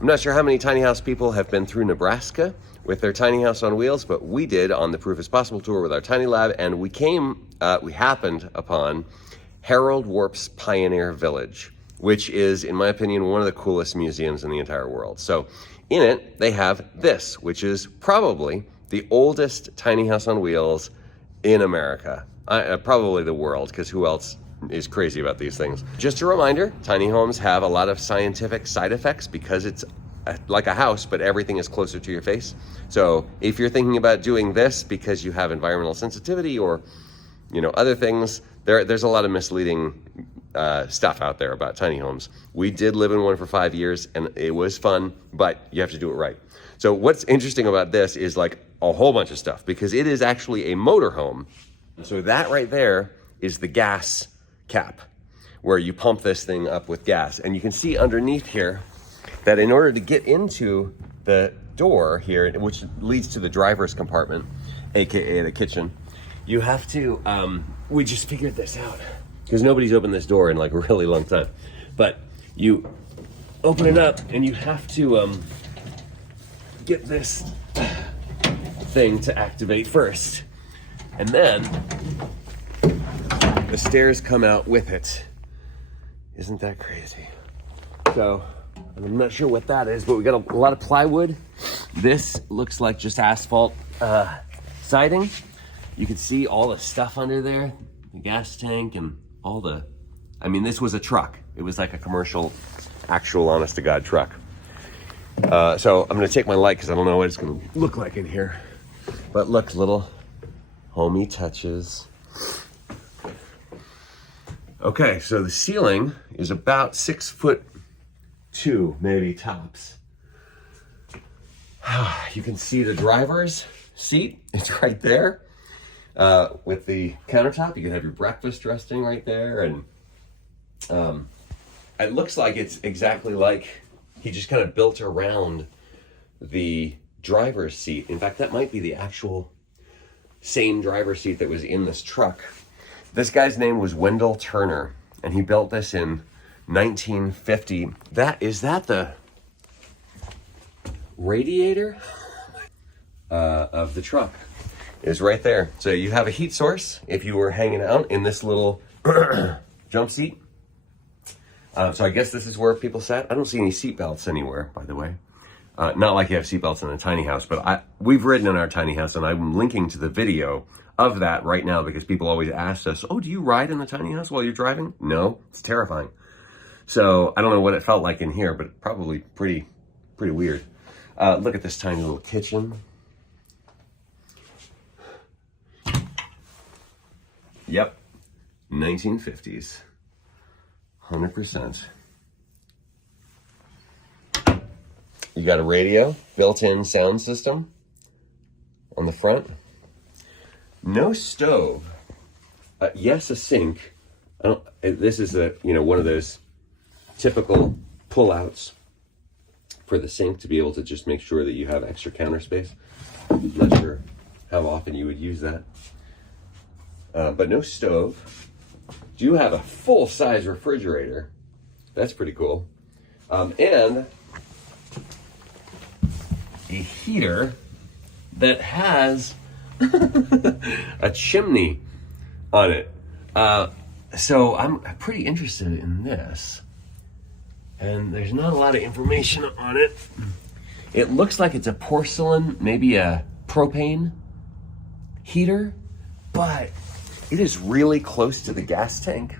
I'm not sure how many tiny house people have been through Nebraska with their tiny house on wheels, but we did on the Proof is Possible tour with our tiny lab, and we happened upon Harold Warp's Pioneer Village, which is, in my opinion, one of the coolest museums in the entire world. So in it, they have this, which is probably the oldest tiny house on wheels in America, probably the world, because who else is crazy about these things? Just a reminder, tiny homes have a lot of scientific side effects because it's like a house, but everything is closer to your face. So if you're thinking about doing this because you have environmental sensitivity or other things, there's a lot of misleading stuff out there about tiny homes. We did live in one for 5 years and it was fun, but you have to do it right. So what's interesting about this is like a whole bunch of stuff, because it is actually a motorhome. So that right there is the gas cap where you pump this thing up with gas. And you can see underneath here that in order to get into the door here, which leads to the driver's compartment, AKA the kitchen, you have to, we just figured this out because nobody's opened this door in like a really long time. But you open it up and you have to get this thing to activate first. And then the stairs come out with it. Isn't that crazy? So I'm not sure what that is, but we got a lot of plywood. This looks like just asphalt siding. You can see all the stuff under there, the gas tank and all the, this was a truck. It was like a commercial, actual honest to God truck. So I'm gonna take my light because I don't know what it's gonna look like in here. But look, little homey touches. Okay, so the ceiling is about 6'2", maybe tops. You can see the driver's seat. It's right there with the countertop. You can have your breakfast resting right there. And it looks like it's exactly like he just kind of built around the driver's seat. In fact, that might be the actual same driver's seat that was in this truck. This guy's name was Wendell Turner, and he built this in 1950. Is that the radiator of the truck? Is right there. So you have a heat source if you were hanging out in this little jump seat. So I guess this is where people sat. I don't see any seat belts anywhere, by the way. Not like you have seat belts in a tiny house, but we've ridden in our tiny house, and I'm linking to the video of that right now because people always ask us, oh, do you ride in the tiny house while you're driving? No, it's terrifying. So I don't know what it felt like in here, but probably pretty weird. Look at this tiny little kitchen. Yep, 1950s, 100%. You got a radio, built-in sound system on the front. No stove. Yes, a sink. This is one of those typical pull-outs for the sink to be able to just make sure that you have extra counter space. I'm not sure how often you would use that. But no stove. Do have a full-size refrigerator. That's pretty cool. And a heater that has a chimney on it. So I'm pretty interested in this. And there's not a lot of information on it. It looks like it's a porcelain, maybe a propane heater, but it is really close to the gas tank.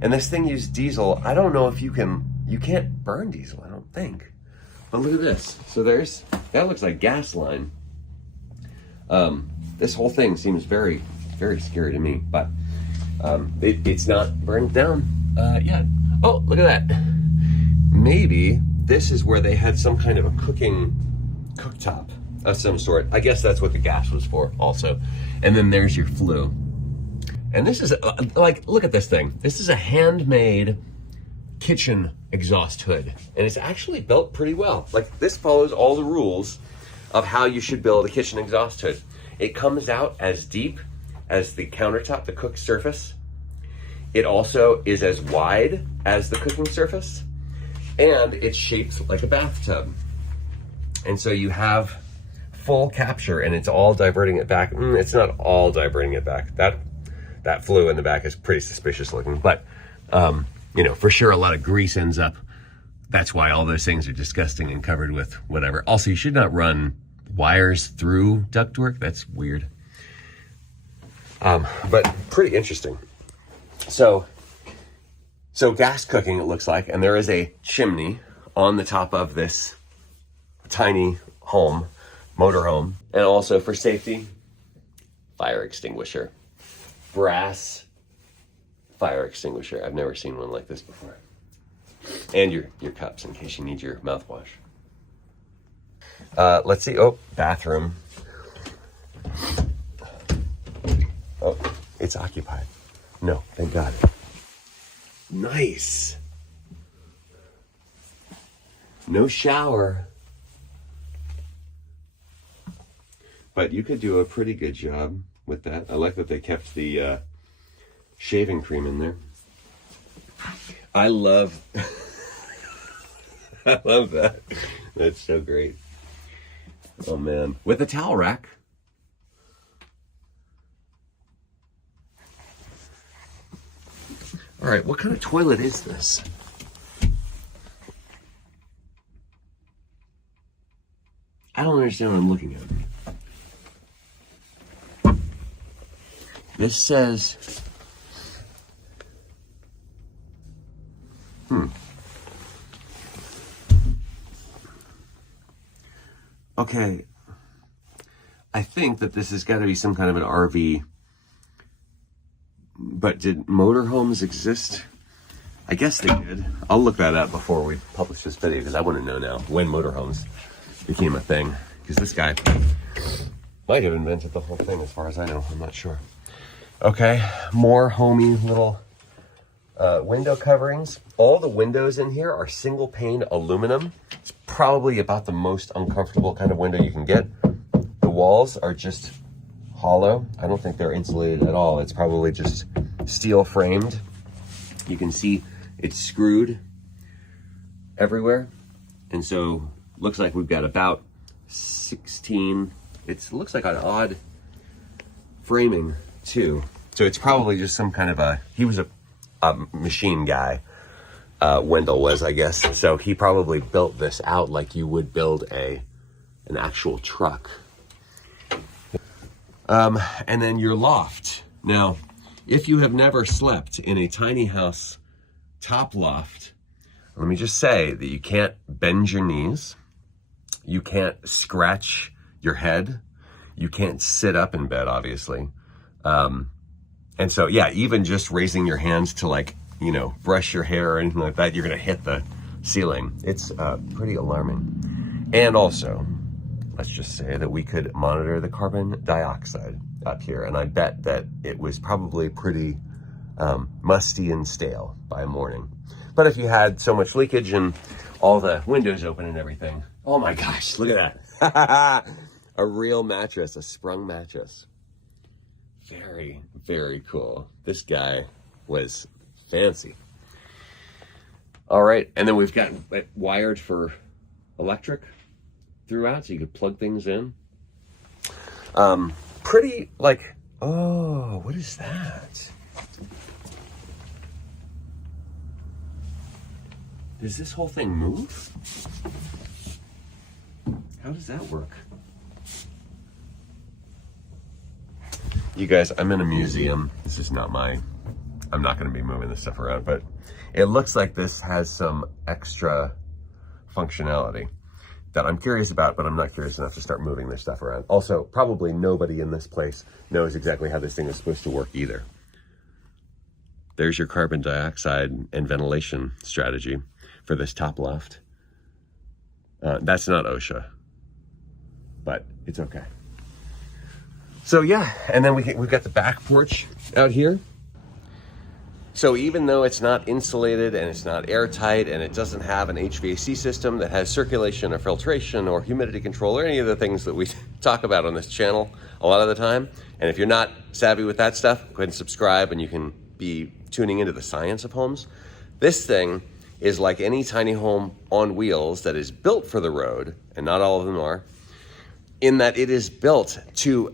And this thing used diesel. I don't know if you can't burn diesel, I don't think. But look at this. So that looks like gas line. This whole thing seems very, very scary to me, but it's not burned down yet. Oh, look at that. Maybe this is where they had some kind of a cooktop of some sort. I guess that's what the gas was for also. And then there's your flue. And this is look at this thing. This is a handmade kitchen exhaust hood. And it's actually built pretty well. Like, this follows all the rules of how you should build a kitchen exhaust hood. It comes out as deep as the countertop, the cook surface. It also is as wide as the cooking surface. and it's shaped like a bathtub. And so you have full capture, and it's all diverting it back. It's not all diverting it back. That flue in the back is pretty suspicious looking, but you know, for sure a lot of grease ends up. That's why all those things are disgusting and covered with whatever. Also, you should not run wires through ductwork. That's weird. But pretty interesting. So gas cooking, it looks like, and there is a chimney on the top of this tiny home, motorhome, and also for safety, fire extinguisher, brass fire extinguisher. I've never seen one like this before. And your cups in case you need your mouthwash. Let's see. Oh, bathroom. Oh, it's occupied. No, thank God. Nice. No shower. But you could do a pretty good job with that. I like that they kept the shaving cream in there. I love that. That's so great. Oh man. With a towel rack. All right, what kind of toilet is this? I don't understand what I'm looking at. This says, okay, I think that this has got to be some kind of an RV. But did motorhomes exist? I guess they did. I'll look that up before we publish this video because I want to know now when motorhomes became a thing. Because this guy might have invented the whole thing as far as I know. I'm not sure. Okay, more homey little window coverings. All the windows in here are single pane aluminum. It's probably about the most uncomfortable kind of window you can get. The walls are just hollow. I don't think they're insulated at all. It's probably just steel framed. You can see it's screwed everywhere. And so looks like we've got about 16. It looks like an odd framing too. So it's probably just some kind of he was a machine guy. Wendell was, I guess. So he probably built this out like you would build an actual truck. And then your loft. Now, if you have never slept in a tiny house top loft, let me just say that you can't bend your knees. You can't scratch your head. You can't sit up in bed, obviously. And so, yeah, even just raising your hands to, like, you know, brush your hair or anything like that, you're going to hit the ceiling. It's pretty alarming. And also, let's just say that we could monitor the carbon dioxide up here. And I bet that it was probably pretty musty and stale by morning. But if you had so much leakage and all the windows open and everything, oh my gosh, look at that. A real mattress, a sprung mattress. Very, very cool. This guy was fancy. All right, and then we've got it wired for electric throughout, so you could plug things in. Pretty, like, oh, what is that? Does this whole thing move? How does that work? You guys, I'm in a museum. This is not I'm not going to be moving this stuff around, but it looks like this has some extra functionality that I'm curious about, but I'm not curious enough to start moving this stuff around. Also, probably nobody in this place knows exactly how this thing is supposed to work either. There's your carbon dioxide and ventilation strategy for this top loft. That's not OSHA, but it's okay. So yeah, and then we've got the back porch out here. So even though it's not insulated and it's not airtight and it doesn't have an HVAC system that has circulation or filtration or humidity control or any of the things that we talk about on this channel a lot of the time, and if you're not savvy with that stuff, go ahead and subscribe and you can be tuning into the science of homes. This thing is like any tiny home on wheels that is built for the road, and not all of them are, in that it is built to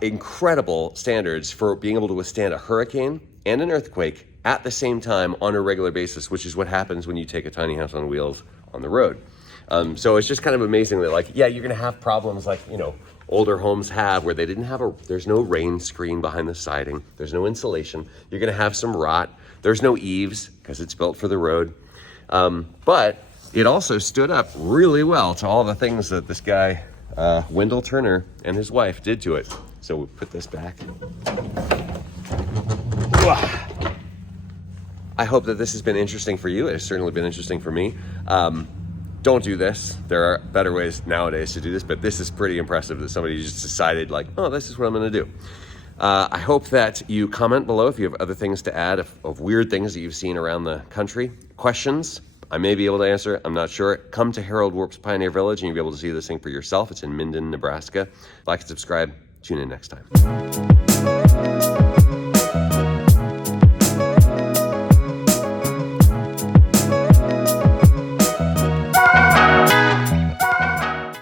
incredible standards for being able to withstand a hurricane and an earthquake at the same time on a regular basis, which is what happens when you take a tiny house on wheels on the road. So it's just kind of amazing that, like, yeah, you're gonna have problems like, you know, older homes have, where they didn't have there's no rain screen behind the siding, there's no insulation, you're gonna have some rot, there's no eaves because it's built for the road. But it also stood up really well to all the things that this guy, Wendell Turner, and his wife did to it. So we put this back. I hope that this has been interesting for you. It has certainly been interesting for me. Don't do this. There are better ways nowadays to do this, but this is pretty impressive that somebody just decided, like, oh, this is what I'm gonna do. I hope that you comment below if you have other things to add of weird things that you've seen around the country. Questions I may be able to answer, I'm not sure. Come to Harold Warp's Pioneer Village and you'll be able to see this thing for yourself. It's in Minden, Nebraska. Like and subscribe. Tune in next time.